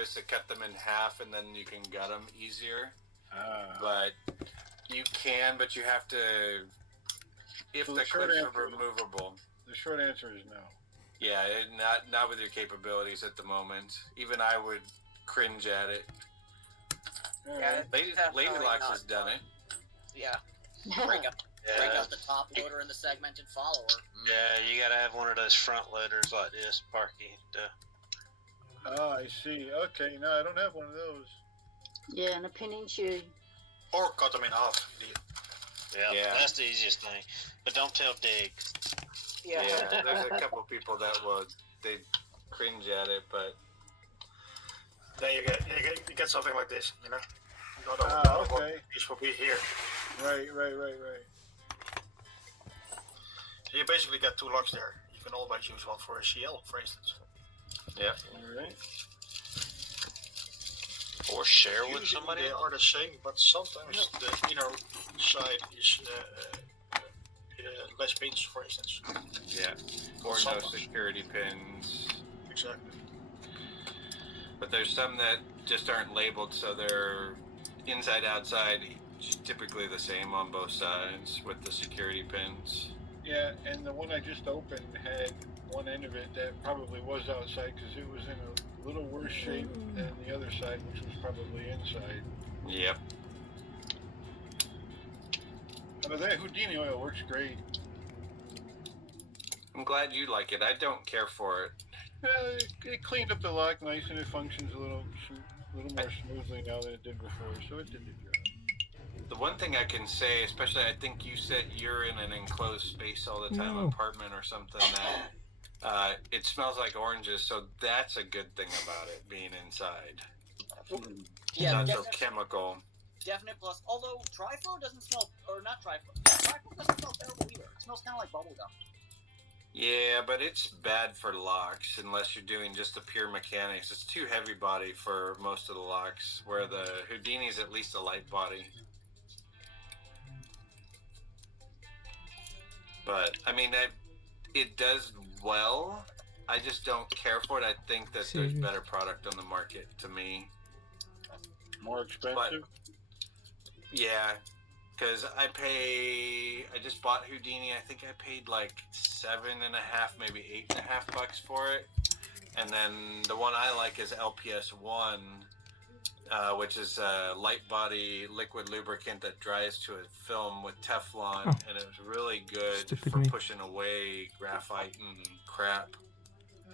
is to cut them in half, and then you can gut them easier. Ah. But you can, but you have to. If So the the short clips are answer- removable. The short answer is no. Yeah, not with your capabilities at the moment. Even I would cringe at it. Yeah, Lady definitely Locks not has done it. Yeah. break up Yeah, the top loader and the segmented follower. yeah, you gotta have one of those front loaders like this, Parky. Oh, I see. Okay, no, I don't have one of those. Yeah, and a pin chewy. Or cut them in half. Yeah. That's the easiest thing. But don't tell Dig. Yeah. Yeah, there's a couple people that they cringe at it, but Then you get something like this, you know. Okay. This will be here. Right. You basically get 2 locks there. You can always use one for a CL, for instance. yeah. All right. Or share with Usually somebody they else. are the same, but sometimes the inner side is less pins, for instance. Yeah. Or no Sometimes. security pins. Exactly. But there's some that just aren't labeled, so they're inside, outside, typically the same on both sides with the security pins. Yeah, and the one I just opened had one end of it that probably was outside because it was in a little worse shape than the other side, which was probably inside. Yep. But that Houdini oil works great. I'm glad you like it. I don't care for it. It cleaned up the lock nice and it functions a little more smoothly now than it did before, so it did the job. The one thing I can say, especially I think you said you're in an enclosed space all the time, apartment or something, that it smells like oranges, so that's a good thing about it being inside. Yeah, Not so definite, chemical. definite plus. Although Triflo doesn't smell, or not Triflo. Yeah, Triflo doesn't smell terrible either. It smells kind of like bubblegum. Yeah, but it's bad for locks unless you're doing just the pure mechanics. It's too heavy body for most of the locks, where the Houdini's at least a light body. But, I mean, it does well. I just don't care for it. I think that there's better product on the market, to me. More expensive? Yeah, because I just bought Houdini. I think I paid like $7.5, maybe $8.5 for it. And then the one I like is LPS1, which is a light body liquid lubricant that dries to a film with Teflon, and it was really good for pushing away graphite and crap.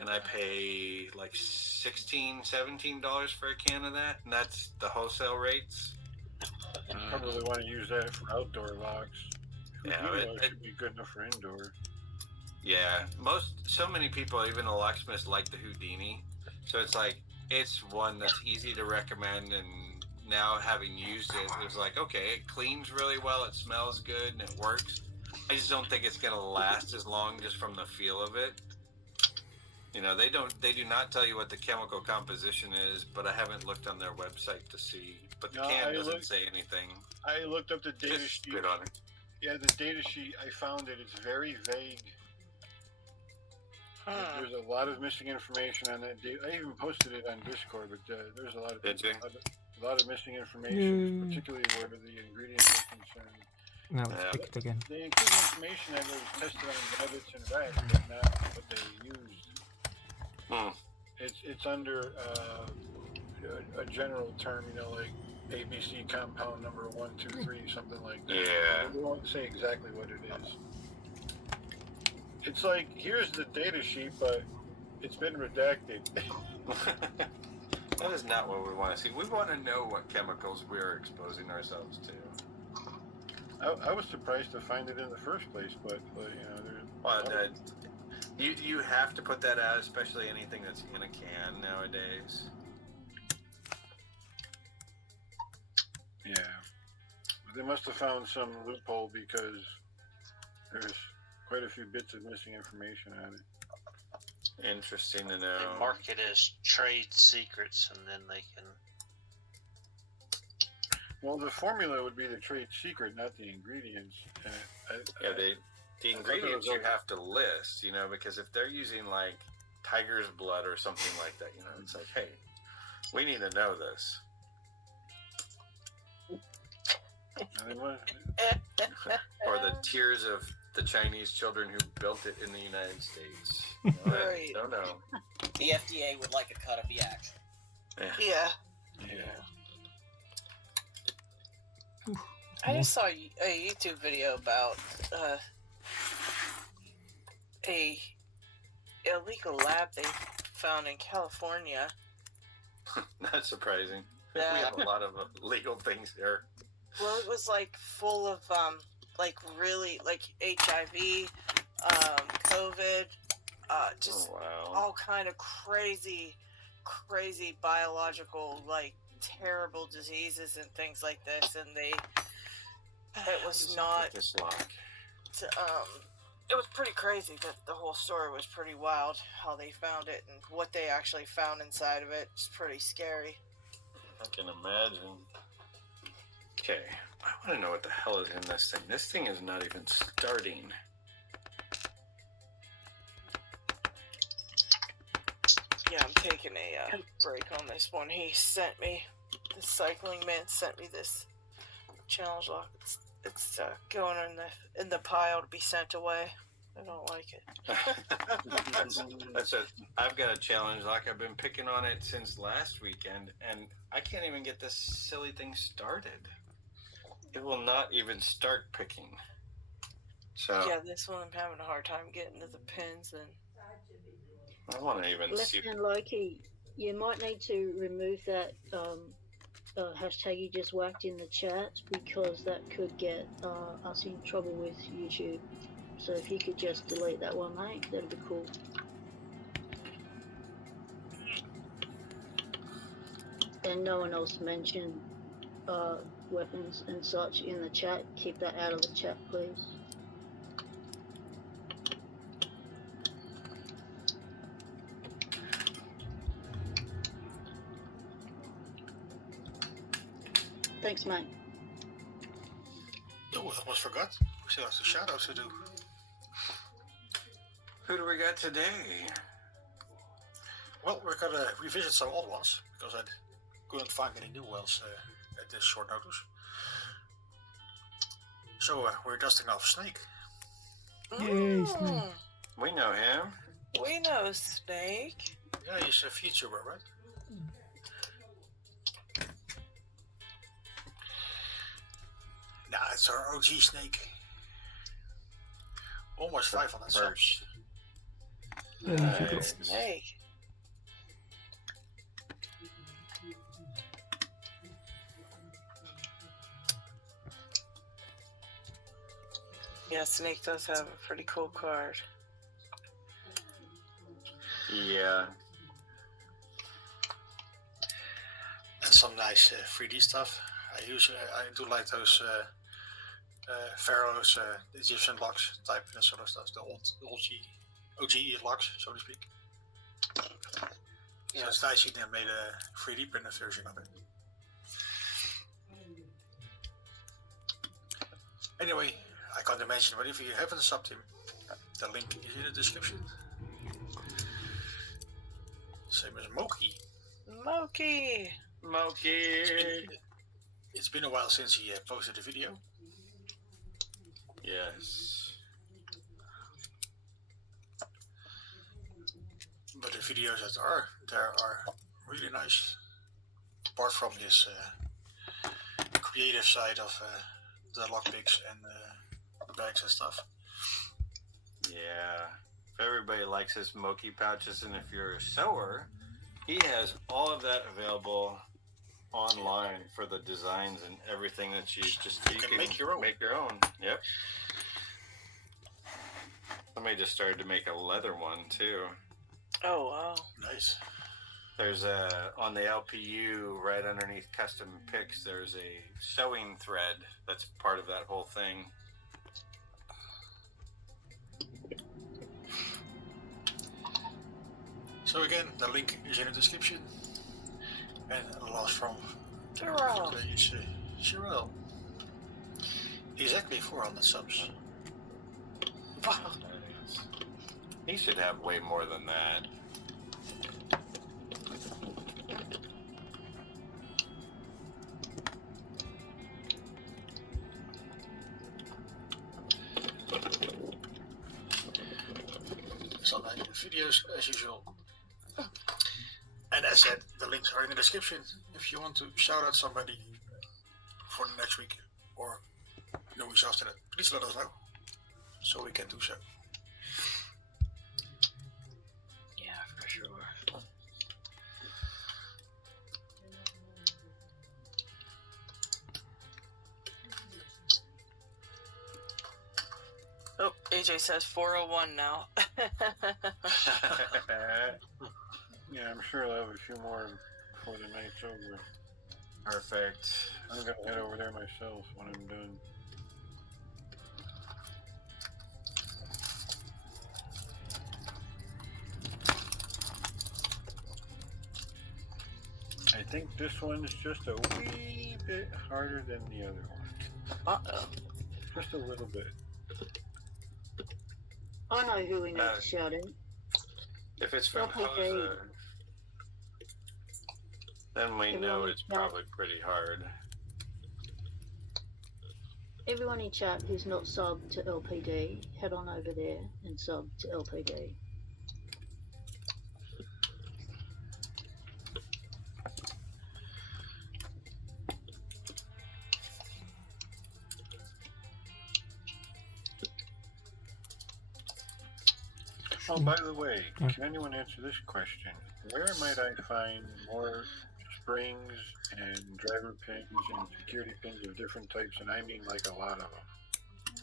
And I pay like $16, $17 for a can of that, and that's the wholesale rates. Probably want to use that for outdoor locks. Yeah, Houdini should be good enough for indoor. Yeah, so many people, even the locksmiths, like the Houdini. So it's like, it's one that's easy to recommend, and now having used it, it's like, okay, it cleans really well, it smells good, and it works. I just don't think it's going to last as long just from the feel of it. You know, they do not tell you what the chemical composition is, but I haven't looked on their website to see. But the can doesn't say anything. I looked up the data Just sheet. good on it. Yeah, the data sheet, I found it. It's very vague. There's a lot of missing information on that data. I even posted it on Discord, but there's a lot of missing information, particularly where the ingredients are concerned. Now let's pick it again. They include information that was tested on rabbits and rats, but not what they used. It's under a general term, you know, like ABC compound number 1, 2, 3, something like that. Yeah. They won't say exactly what it is. It's like, here's the data sheet, but it's been redacted. That is not what we want to see. We want to know what chemicals we're exposing ourselves to. I was surprised to find it in the first place, but you know, you have to put that out, especially anything that's in a can nowadays. Yeah, but they must have found some loophole because there's quite a few bits of missing information on it. Interesting to know. They market as trade secrets, and then they can. Well, the formula would be the trade secret, not the ingredients. The ingredients you have to list, you know, because if they're using like tiger's blood or something like that, you know, it's like, hey, We need to know this. I mean, what? Or the tears of the Chinese children who built it in the United States. Right. I don't know. The FDA would like a cut of the action. Yeah. Yeah. I just saw a YouTube video about a illegal lab they found in California. Not surprising. Yeah. We have a lot of legal things here. Well, it was like full of like really like HIV, COVID, just Oh, wow. all kind of crazy biological like terrible diseases and things like this, and it was not This lock. it was pretty crazy. That the whole story was pretty wild, how they found it and what they actually found inside of it. It's pretty scary. I can imagine. Okay, I want to know what the hell is in this thing. This thing is not even starting. Yeah, I'm taking a break on this one. He sent me, the cycling man sent me this challenge lock. It's going in the pile to be sent away. I don't like it. That's it. I've got a challenge lock. I've been picking on it since last weekend, and I can't even get this silly thing started. It will not even start picking. So Yeah, this one I'm having a hard time getting to the pins, and I want to even see. Left-hand Loki, you might need to remove that hashtag you just whacked in the chat, because that could get us in trouble with YouTube. So if you could just delete that one, mate, that'd be cool. And no one else mentioned weapons and such in the chat. Keep that out of the chat, please. Thanks, mate. Oh, I almost forgot. We still have the shoutouts to do. Who do we got today? Well, we're gonna revisit some old ones because I couldn't find any new ones at this short notice. So we're dusting off Snake. Yay, Snake. We know him. We know Snake. Yeah, he's a VTuber, right? Nah, it's our OG Snake. Almost 500 subs. Yeah, you should go. Nice. Snake. Yeah, Snake does have a pretty cool card. Yeah. And some nice 3D stuff. I do like those pharaohs, Egyptian locks type and sort of stuff. The old OG locks, so to speak. So it's nice they made a 3D printed version of it. Anyway, I can't mention, but if you haven't subbed him, the link is in the description. Same as Moki. Moki. Moki. It's been a while since he posted a video. Yes. But the videos that are there are really nice. Apart from his creative side of the lockpicks and bags and stuff. Yeah. If everybody likes his Moki pouches, and if you're a sewer, he has all of that available online for the designs and everything that you can make your own. Make your own. Yep. Somebody just started to make a leather one too. Oh wow. Nice. There's on the LPU right underneath custom picks, there's a sewing thread that's part of that whole thing. So again, the link is in the description. And last from Girl. is Cheryl. Exactly 400 subs. Wow. He should have way more than that. videos as usual. And as said, the links are in the description. If you want to shout out somebody for the next week or the weeks after that, please let us know so we can do so. Yeah, for sure. Oh, AJ says 401 now. Yeah, I'm sure I'll have a few more before the night's over. Perfect. I'm gonna head over there myself when I'm done. I think this one's just a wee bit harder than the other one. Uh-oh. Just a little bit. I know who we need to shout out. If it's from Okay. Hosa, then we know Everyone it's in chat. probably pretty hard. Everyone in chat who's not subbed to LPD, head on over there and sub to LPD. Oh, by the way, can anyone answer this question? Where might I find more springs and driver pins and security pins of different types? And I mean like a lot of them.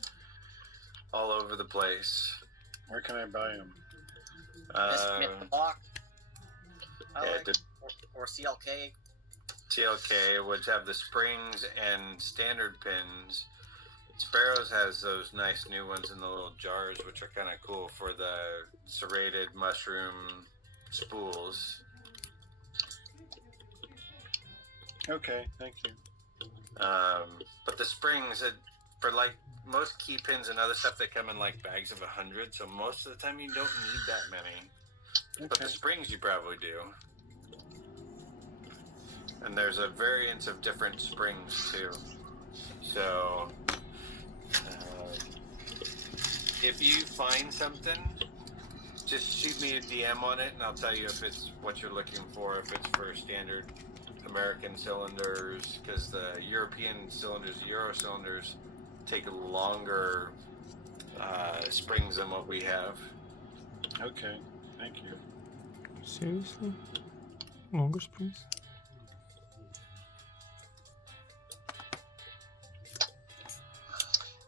All over the place. Where can I buy them? Biscuit the block. I Yeah, like, or CLK. TLK, which have the springs and standard pins. Sparrows has those nice new ones in the little jars, which are kind of cool for the serrated mushroom spools. Okay, thank you. But the springs, for like most key pins and other stuff, they come in like bags of 100. So most of the time, you don't need that many. But the Okay. springs, you probably do. And there's a variance of different springs too. So if you find something, just shoot me a DM on it, and I'll tell you if it's what you're looking for. If it's for standard American cylinders, because the European cylinders, Euro cylinders, take longer springs than what we have. Okay, thank you. Seriously? Longer springs?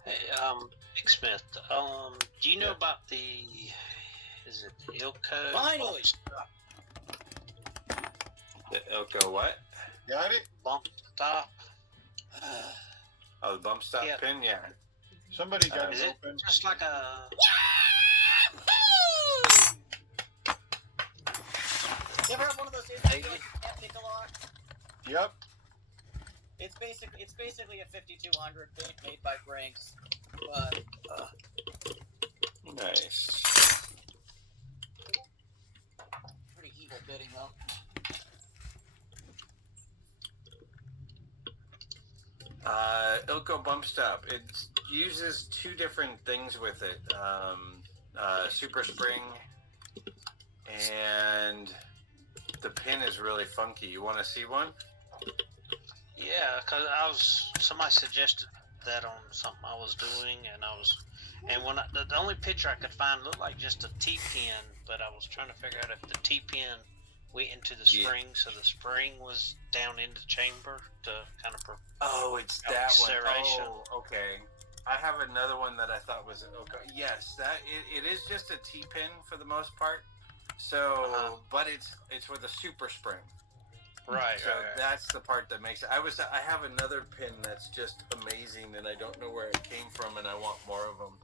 Hey, Big Smith, do you know about the, is it Ilko? Finally! The Ilko what? Got it? Bump stop? Oh, the bump stop Yeah. pin? Yeah. Somebody got Is it it open. just like a, You ever have one of those days where you feel like you can't pick a lock? Yep. It's basically a 5200 made by Brinks, but Nice. pretty evil bidding though. Ilko bump stop. It uses two different things with it. Super spring, and the pin is really funky. You want to see one? yeah, cause somebody suggested that on something I was doing, and when the only picture I could find looked like just a T-pin, but I was trying to figure out if the T-pin went into the spring, so the spring was down in the chamber to kind of. Oh, it's that one. Serration. Oh, okay. I have another one that I thought was okay. Yes, that it is just a T-pin for the most part. So, but it's with a super spring. Right. So that's the part that makes it. I have another pin that's just amazing, and I don't know where it came from, and I want more of them.